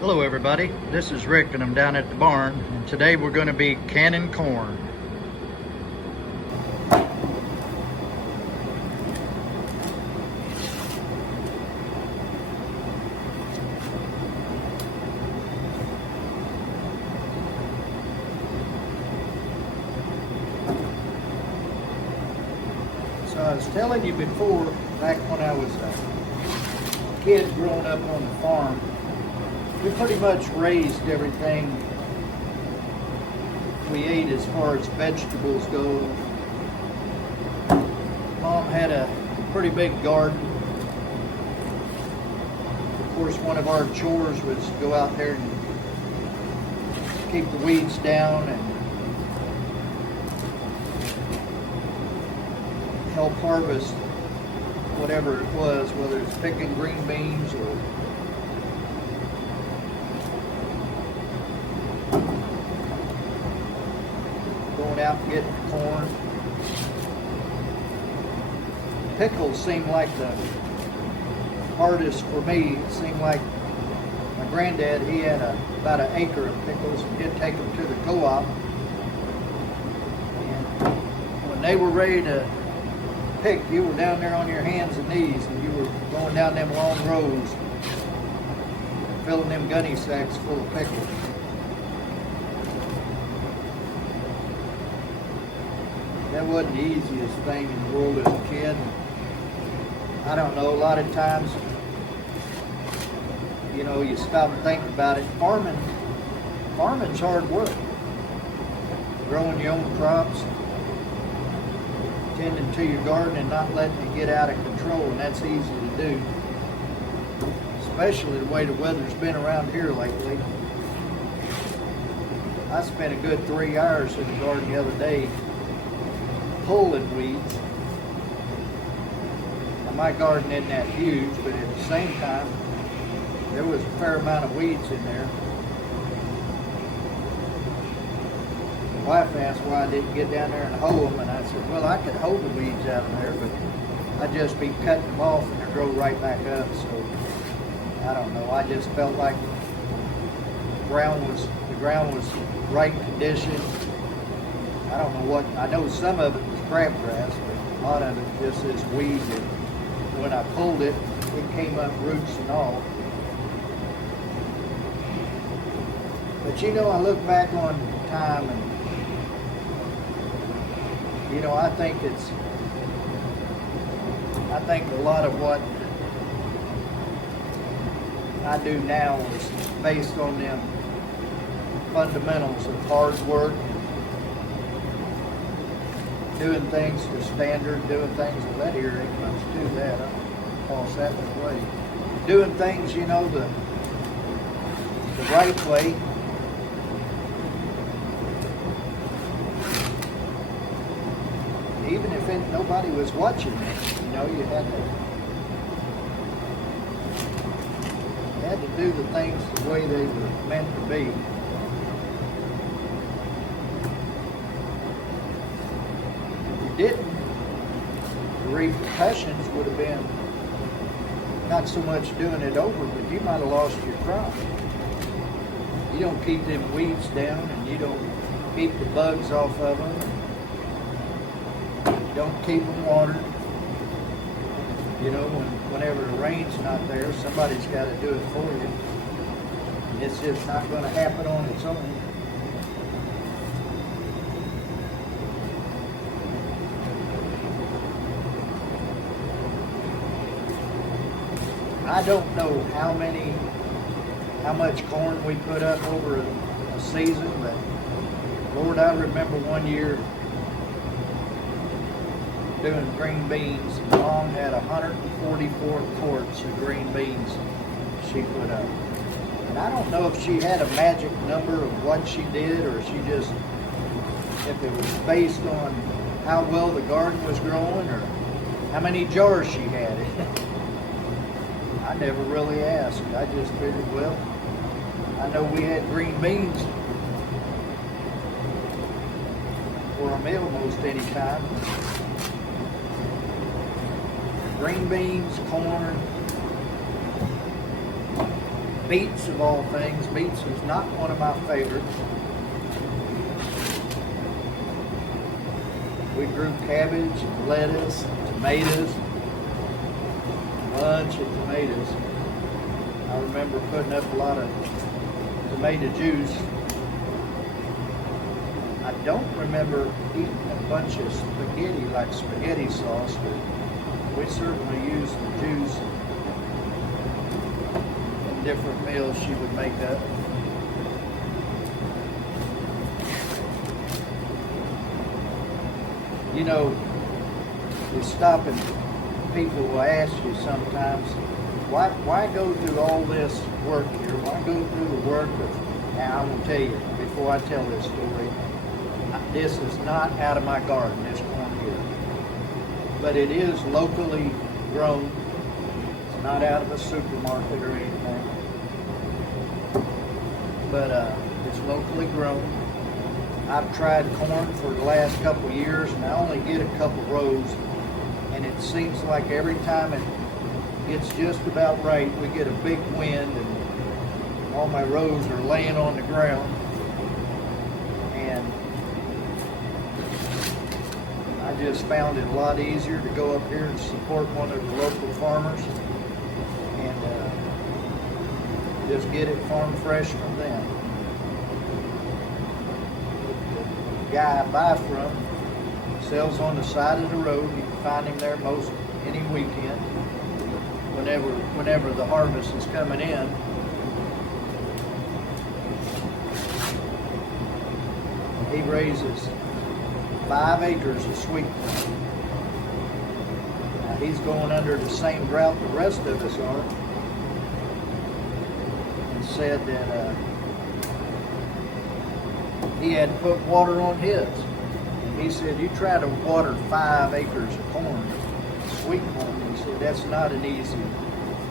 Hello everybody, this is Rick and I'm down at the barn, and today we're going to be canning corn. So I was telling you before, back when I was a kid growing up on the farm, we pretty much raised everything we ate as far as vegetables go. Mom had a pretty big garden. Of course, one of our chores was to go out there and keep the weeds down and help harvest whatever it was, whether it's picking green beans or going out and getting corn. Pickles seemed like the hardest for me. It seemed like my granddad, he had about an acre of pickles, and he'd take them to the co-op. And when they were ready to pick, you were down there on your hands and knees, and you were going down them long rows, filling them gunny sacks full of pickles. That wasn't the easiest thing in the world as a kid. I don't know, a lot of times, you know, you stop and think about it. Farming's hard work. Growing your own crops, tending to your garden and not letting it get out of control, and that's easy to do. Especially the way the weather's been around here lately. I spent a good 3 hours in the garden the other day pulling weeds. Now, my garden isn't that huge, but at the same time, there was a fair amount of weeds in there. My wife asked why I didn't get down there and hoe them, and I said, well, I could hoe the weeds out of there, but I'd just be cutting them off and they'd grow right back up. So I don't know. I just felt like the ground was right condition. I don't know what. I know some of it was crabgrass, but a lot of it just is weed. And when I pulled it, it came up roots and all. But you know, I look back on time and you know, I think a lot of what I do now is based on them fundamentals of hard work, doing things to standard, doing things of that here ain't much to that. I'll toss that one away. Doing things, you know, the right way. Even if nobody was watching it, you know, you had to do the things the way they were meant to be. If you didn't, the repercussions would have been not so much doing it over, but you might have lost your crop. You don't keep them weeds down, and you don't keep the bugs off of them. Don't keep them watered. You know, whenever the rain's not there, somebody's got to do it for you. It's just not going to happen on its own. I don't know how much corn we put up over a season, but Lord, I remember one year doing green beans, and Mom had 144 quarts of green beans she put up. And I don't know if she had a magic number of what she did, or she just, if it was based on how well the garden was growing, or how many jars she had. I never really asked. I just figured, well, I know we had green beans for a meal most any time. Green beans, corn, Beets of all things. Beets is not one of my favorites. We grew cabbage, lettuce, tomatoes, a bunch of tomatoes. I remember putting up a lot of tomato juice. I don't remember eating a bunch of spaghetti, like spaghetti sauce, but we certainly used the juice in different meals she would make up. You know, you stop and people will ask you sometimes, why go through all this work here? Why go through the work of, now I'm going to tell you, before I tell this story, this is not out of my garden, this corn here. But it is locally grown. It's not out of a supermarket or anything. But it's locally grown. I've tried corn for the last couple of years, and I only get a couple rows, and it seems like every time it gets just about right, we get a big wind, and all my rows are laying on the ground. And I just found it a lot easier to go up here and support one of the local farmers and just get it farm fresh from them. Guy I buy from sells on the side of the road. You can find him there most any weekend whenever the harvest is coming in. He raises 5 acres of sweet corn. Now he's going under the same drought the rest of us are, and said that he had put water on his. He said, you try to water 5 acres of corn, sweet corn. He said, that's not an easy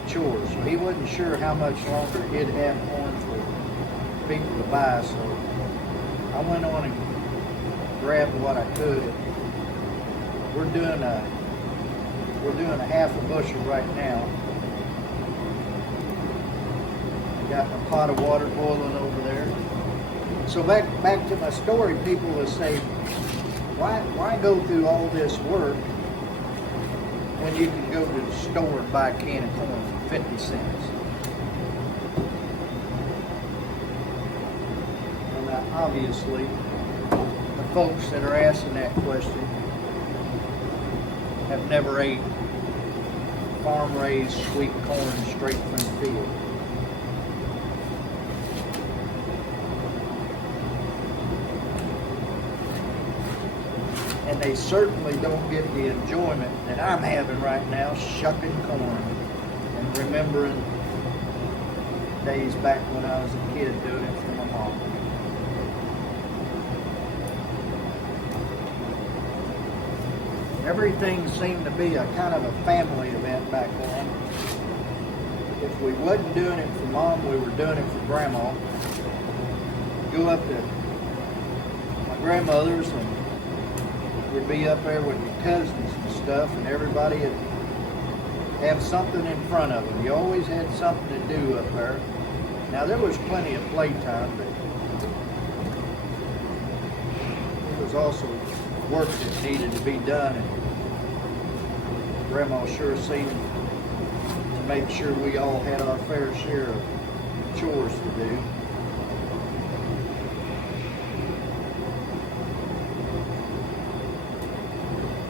chore. So he wasn't sure how much longer he'd have corn for people to buy. So I went on and grabbed what I could. We're doing a half a bushel right now. I got my pot of water boiling over there. So back to my story, people will say, why go through all this work when you can go to the store and buy a can of corn for 50 cents? And obviously, the folks that are asking that question have never ate farm-raised sweet corn straight from the field. And they certainly don't get the enjoyment that I'm having right now, shucking corn and remembering days back when I was a kid doing it for my mom. Everything seemed to be a kind of a family event back then. If we wasn't doing it for Mom, we were doing it for Grandma. Go up to my grandmother's and we'd be up there with your cousins and stuff, and everybody would have something in front of them. You always had something to do up there. Now there was plenty of playtime, but there was also work that needed to be done, and Grandma sure seemed to make sure we all had our fair share of chores to do.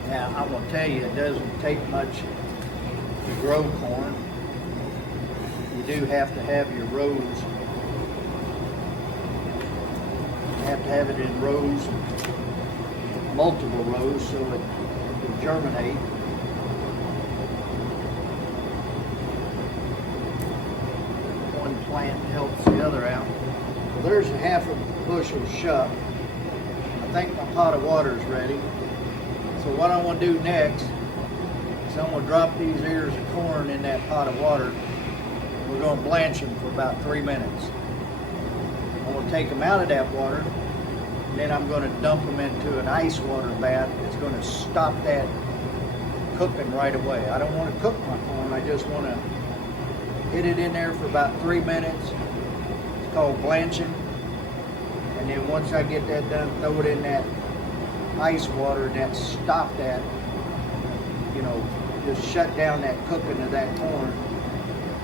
Now, I'm going to tell you, it doesn't take much to grow corn. You do have to have your rows. You have to have it in rows, multiple rows, so it can germinate. One plant helps the other out. Well, there's a half a bushel shuck. I think my pot of water is ready. So what I want to do next is I'm going to drop these ears of corn in that pot of water. We're going to blanch them for about 3 minutes. I'm going to take them out of that water, and then I'm going to dump them into an ice water bath. It's going to stop that cooking right away. I don't want to cook my corn. I just want to Hit it in there for about 3 minutes. It's called blanching. And then once I get that done, throw it in that ice water that stopped that, you know, just shut down that cooking of that corn.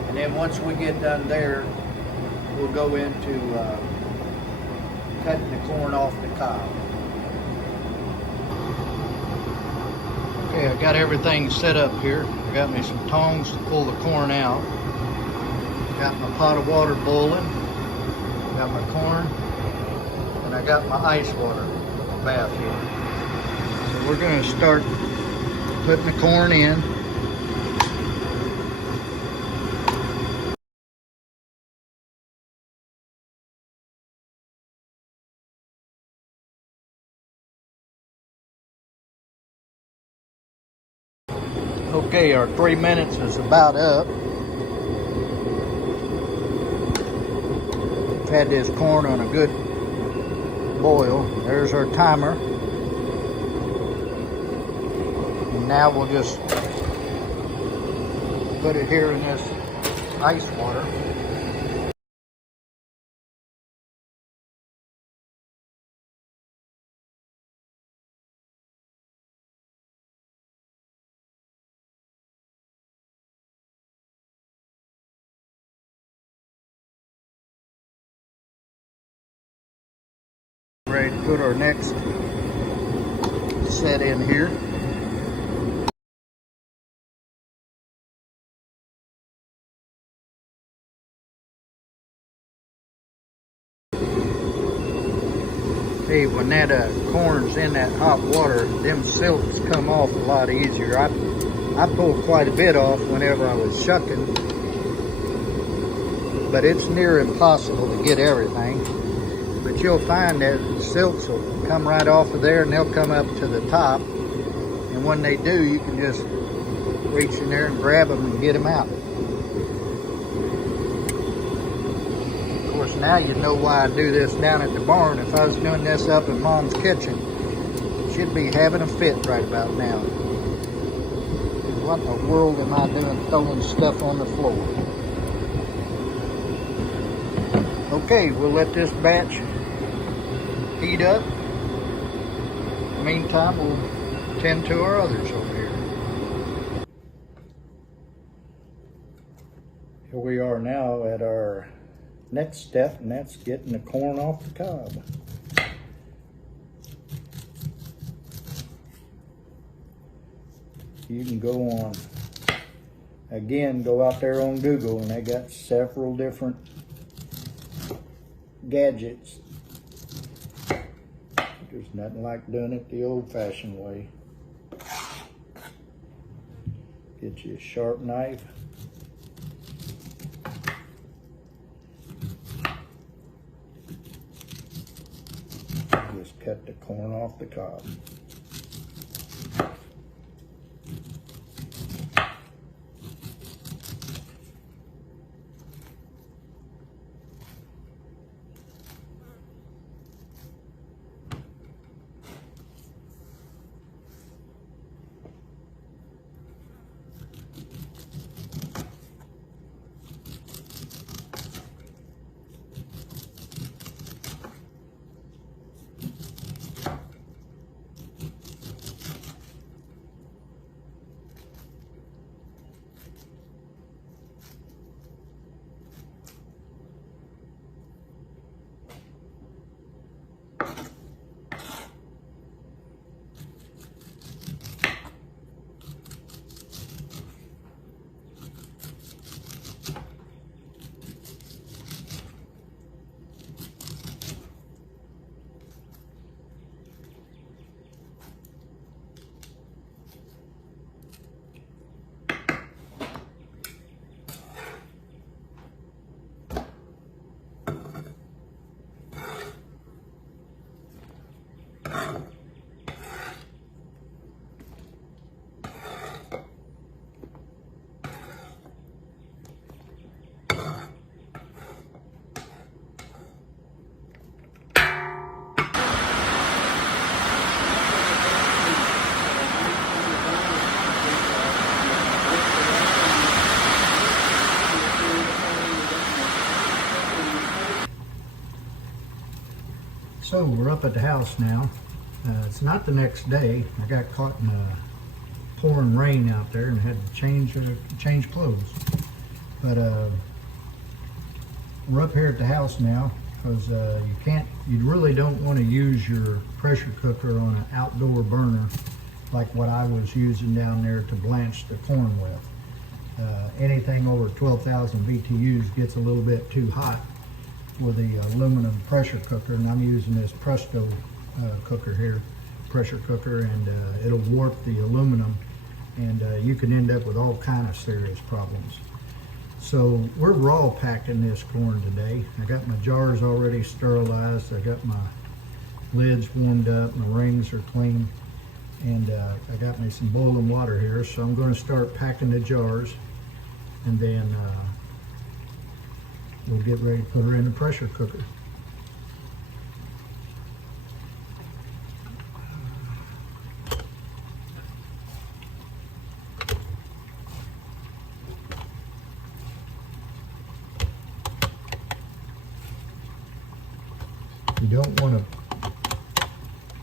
And then once we get done there, we'll go into cutting the corn off the cob. Okay, I got everything set up here. I got me some tongs to pull the corn out. Got my pot of water boiling. Got my corn. And I got my ice water bath here. So we're going to start putting the corn in. Okay, our 3 minutes is about up. We've had this corn on a good boil. There's our timer. And now we'll just put it here in this ice water. Ready to put our next set in here. Hey, when that corn's in that hot water, them silks come off a lot easier. I pulled quite a bit off whenever I was shucking, but it's near impossible to get everything. But you'll find that silks will come right off of there and they'll come up to the top. And when they do, you can just reach in there and grab them and get them out. Of course, now you know why I do this down at the barn. If I was doing this up in Mom's kitchen, she'd be having a fit right about now. What in the world am I doing throwing stuff on the floor? Okay, we'll let this batch heat up. In the meantime, we'll tend to our others over here. Here we are now at our next step, and that's getting the corn off the cob. You can go on, again, go out there on Google, and they got several different gadgets. There's nothing like doing it the old-fashioned way. Get you a sharp knife. Just cut the corn off the cob. So we're up at the house now. It's not the next day. I got caught in pouring rain out there and had to change clothes. But we're up here at the house now because you really don't want to use your pressure cooker on an outdoor burner like what I was using down there to blanch the corn with. Anything over 12,000 BTUs gets a little bit too hot with the aluminum pressure cooker, and I'm using this Presto cooker here, pressure cooker, and it'll warp the aluminum, and you can end up with all kind of serious problems. So we're raw packing this corn today. I got my jars already sterilized. I got my lids warmed up, my rings are clean, and I got me some boiling water here. So I'm going to start packing the jars, and then we'll get ready to put her in the pressure cooker. You don't want to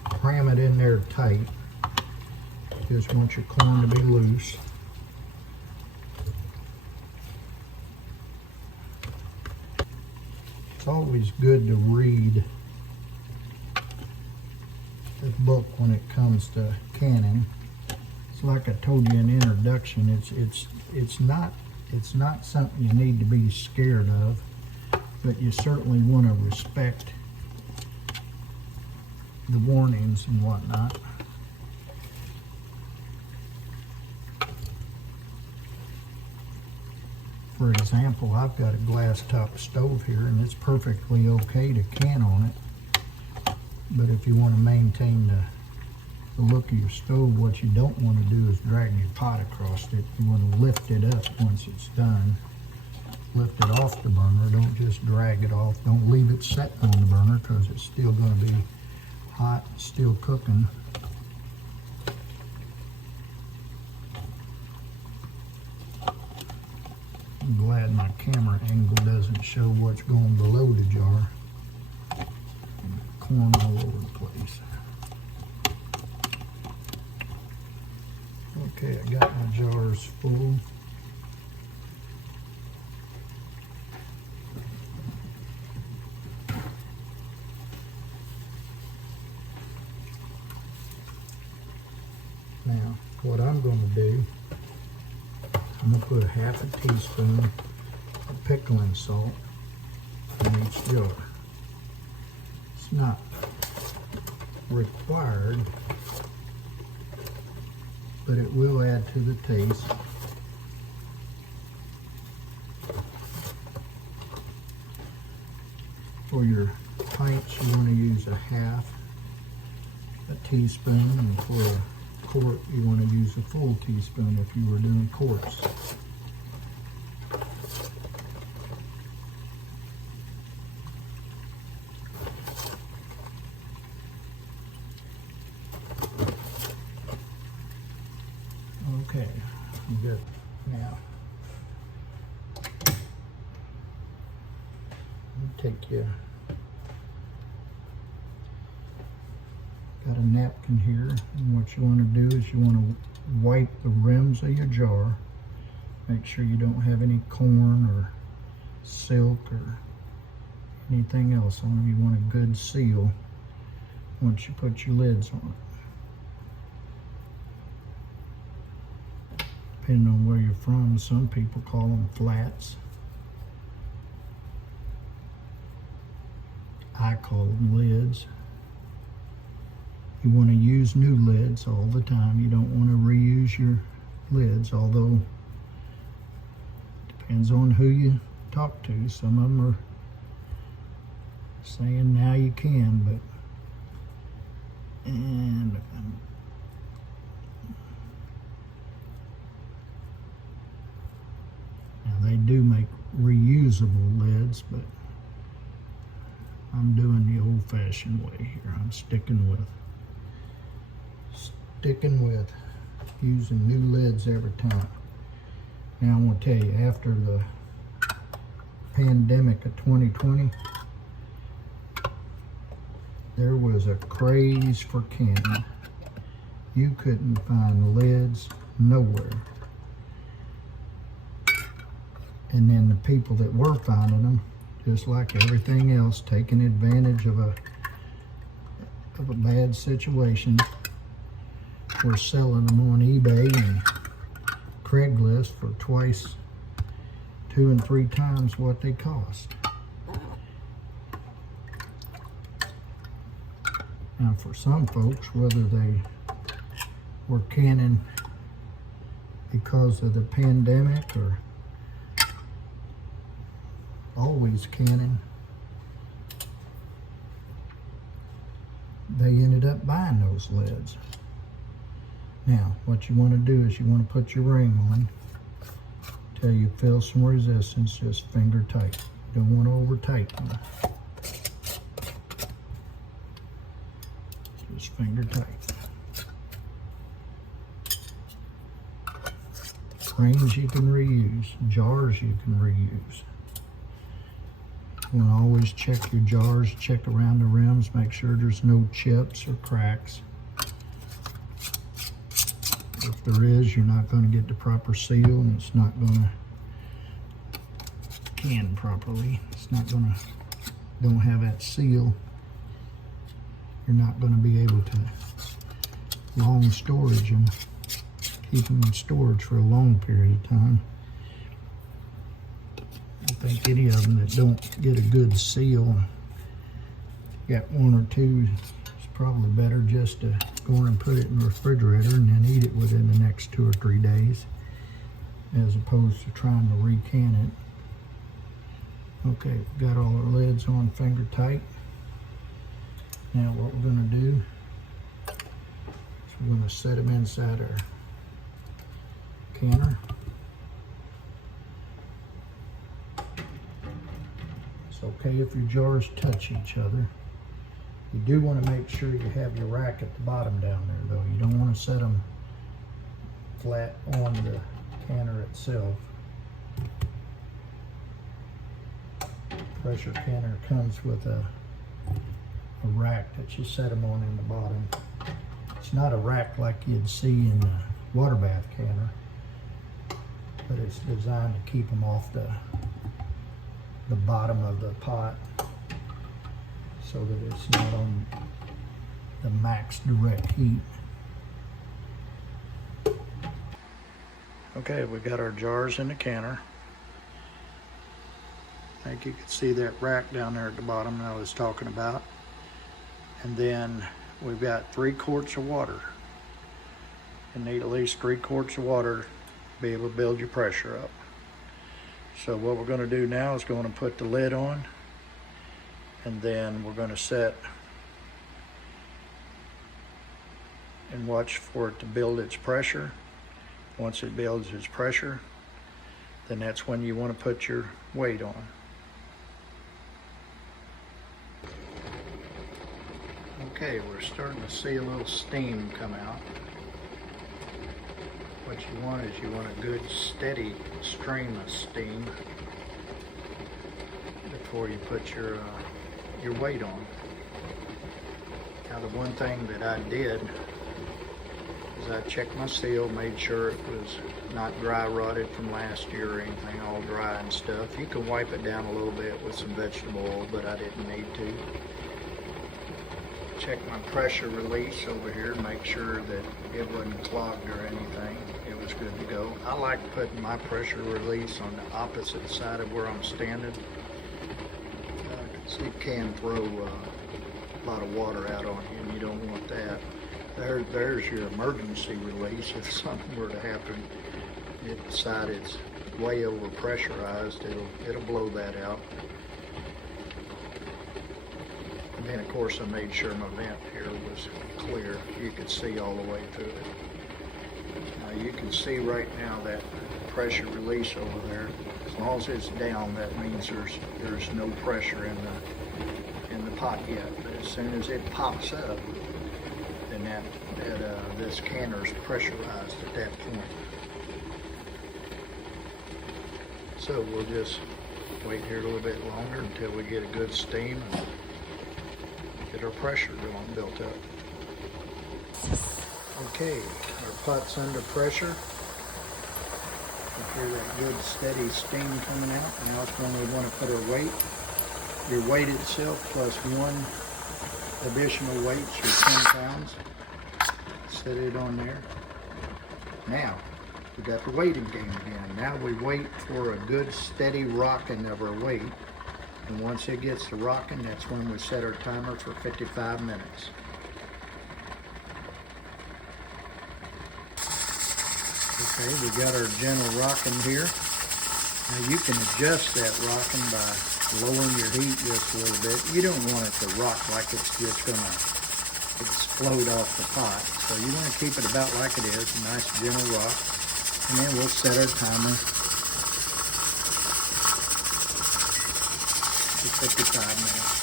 cram it in there tight. You just want your corn to be loose. It's always good to read the book when it comes to canning. It's like I told you in the introduction, it's not something you need to be scared of, but you certainly want to respect the warnings and whatnot. For example, I've got a glass top stove here, and it's perfectly okay to can on it. But if you want to maintain the look of your stove, what you don't want to do is drag your pot across it. You want to lift it up once it's done. Lift it off the burner. Don't just drag it off. Don't leave it set on the burner because it's still going to be hot, still cooking. I'm glad my camera angle doesn't show what's going below the jar. Corn all over the place. Okay, I got my jars full. Now, what I'm going to do, I'm going to put a half a teaspoon of pickling salt in each jar. It's not required, but it will add to the taste. For your pints, you want to use a half a teaspoon, and for a quart, you want to use a full teaspoon if you were doing quarts. Okay, good. Now, take you. Got a napkin here, and what you want to do is you want to wipe the rims of your jar. Make sure you don't have any corn or silk or anything else on it. You want a good seal once you put your lids on it. Depending on where you're from, some people call them flats. I call them lids. You want to use new lids all the time. You don't want to reuse your lids, although it depends on who you talk to. Some of them are saying now you can, but now they do make reusable lids, but I'm doing the old-fashioned way here. I'm sticking with using new lids every time. Now I want to tell you, after the pandemic of 2020, there was a craze for canning. You couldn't find lids nowhere. And then the people that were finding them, just like everything else, taking advantage of a bad situation, were selling them on eBay and Craigslist for twice, 2 and 3 times what they cost. Now for some folks, whether they were canning because of the pandemic or always canning, they ended up buying those lids. Now, what you want to do is you want to put your ring on till you feel some resistance, just finger tight. You don't want to over tighten them. Just finger tight. Rings you can reuse, jars you can reuse. You want to always check your jars, check around the rims, make sure there's no chips or cracks. If there is, you're not going to get the proper seal and it's not going to can properly. It's not going to, don't have that seal. You're not going to be able to long storage them, keep them in storage for a long period of time. I think any of them that don't get a good seal, got 1 or 2, it's probably better just to go in and put it in the refrigerator and then eat it within the next 2 or 3 days, as opposed to trying to recan it. Okay, we've got all our lids on finger tight. Now what we're going to do is we're going to set them inside our canner. It's okay if your jars touch each other. You do want to make sure you have your rack at the bottom down there though. You don't want to set them flat on the canner itself. Pressure canner comes with a rack that you set them on in the bottom. It's not a rack like you'd see in a water bath canner, but it's designed to keep them off the bottom of the pot so that it's not on the max direct heat. Okay, we got our jars in the canner. I think you can see that rack down there at the bottom that I was talking about. And then we've got 3 quarts of water. You need at least 3 quarts of water to be able to build your pressure up. So what we're going to do now is going to put the lid on, and then we're going to set and watch for it to build its pressure. Once it builds its pressure, then that's when you want to put your weight on. Okay, we're starting to see a little steam come out. What you want is you want a good steady stream of steam before you put your weight on. Now the one thing that I did is I checked my seal, made sure it was not dry rotted from last year or anything, all dry and stuff. You can wipe it down a little bit with some vegetable oil, but I didn't need to. Check my pressure release over here, make sure that it wasn't clogged or anything. It was good to go. I like putting my pressure release on the opposite side of where I'm standing. So you can throw a lot of water out on you, and you don't want that. There's your emergency release. If something were to happen, it decides it's way over pressurized, it'll blow that out. And then of course I made sure my vent here was clear. You could see all the way through it. Now you can see right now that pressure release over there. As long as it's down, that means there's no pressure in the pot yet. But as soon as it pops up, then this canner is pressurized at that point. So we'll just wait here a little bit longer until we get a good steam. get our pressure going, built up. Okay, our pot's under pressure. You hear that good steady steam coming out. Now it's when we want to put our weight. Your weight itself plus one additional weight, your 10 pounds. Set it on there. Now, we got the weighting game again. Now we wait for a good steady rocking of our weight. And once it gets to rocking, that's when we set our timer for 55 minutes. Okay, we got our gentle rocking here. Now you can adjust that rocking by lowering your heat just a little bit. You don't want it to rock like it's just gonna explode off the pot. So you want to keep it about like it is, a nice gentle rock. And then we'll set our timer for 55 minutes.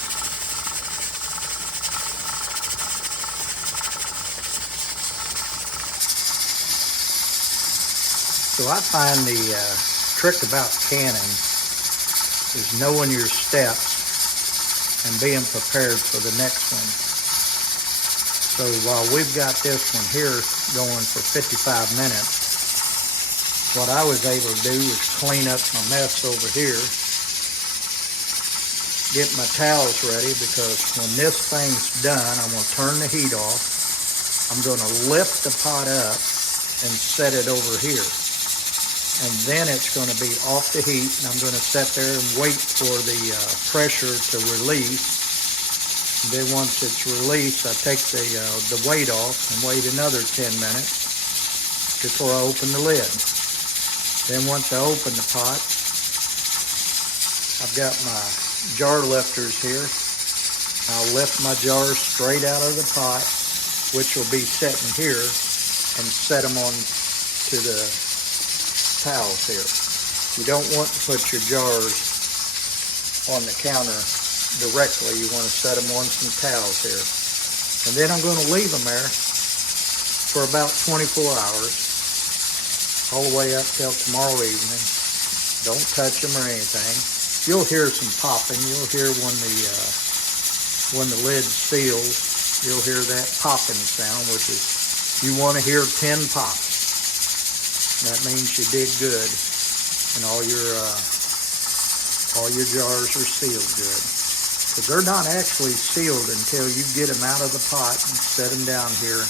So I find the trick about canning is knowing your steps and being prepared for the next one. So while we've got this one here going for 55 minutes, what I was able to do was clean up my mess over here, get my towels ready, because when this thing's done, I'm going to turn the heat off. I'm going to lift the pot up and set it over here. And then it's going to be off the heat, and I'm going to sit there and wait for the pressure to release. And then once it's released, I take the weight off and wait another 10 minutes before I open the lid. Then once I open the pot, I've got my jar lifters here. I'll lift my jars straight out of the pot, which will be sitting here, and set them on to the towels here. You don't want to put your jars on the counter directly. You want to set them on some towels here. And then I'm going to leave them there for about 24 hours, all the way up till tomorrow evening. Don't touch them or anything. You'll hear some popping. You'll hear when the lid seals, you'll hear that popping sound, which is, you want to hear 10 pops. That means you did good, and all your jars are sealed good. Because they're not actually sealed until you get them out of the pot and set them down here.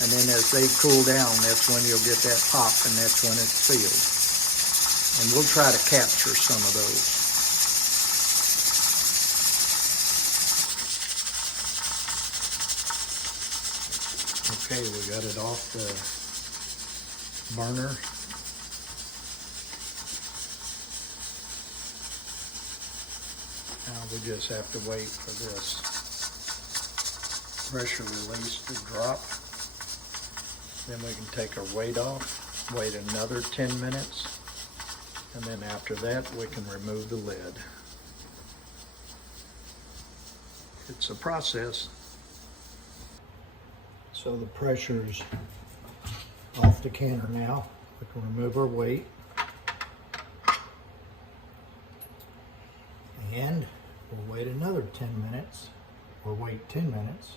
And then as they cool down, that's when you'll get that pop, and that's when it's sealed. And we'll try to capture some of those. Okay, we got it off the burner. Now we just have to wait for this pressure release to drop. Then we can take our weight off, wait another 10 minutes, and then after that we can remove the lid. It's a process. So the pressure's off the canner now. We can remove our weight. And we'll wait another 10 minutes, or wait 10 minutes.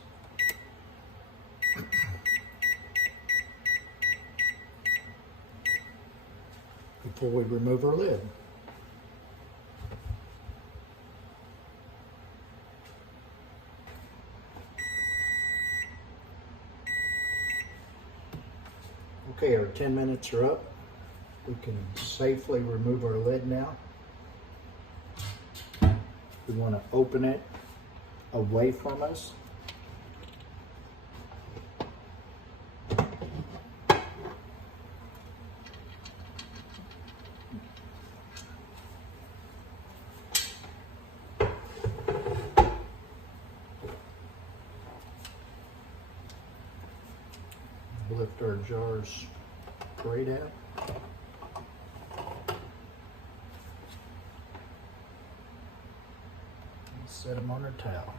Before we remove our lid. Okay, our 10 minutes are up. We can safely remove our lid now. We want to open it away from us. Lift our jars straight out. And set them on our towel.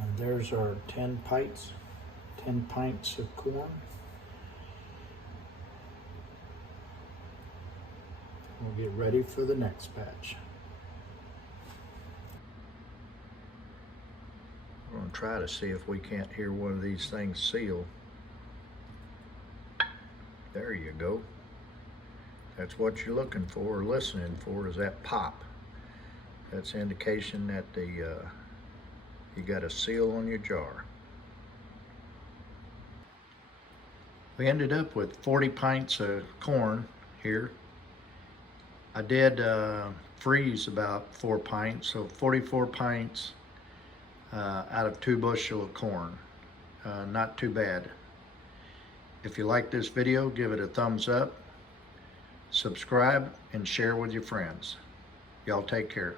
And there's our 10 pints of corn. we'll get ready for the next batch. We're gonna try to see if we can't hear one of these things seal. There you go. That's what you're looking for or listening for, is that pop. That's indication that you got a seal on your jar. We ended up with 40 pints of corn here. I did freeze about 4 pints, so 44 pints out of 2 bushel of corn. Not too bad. If you like this video, give it a thumbs up, subscribe, and share with your friends. Y'all take care.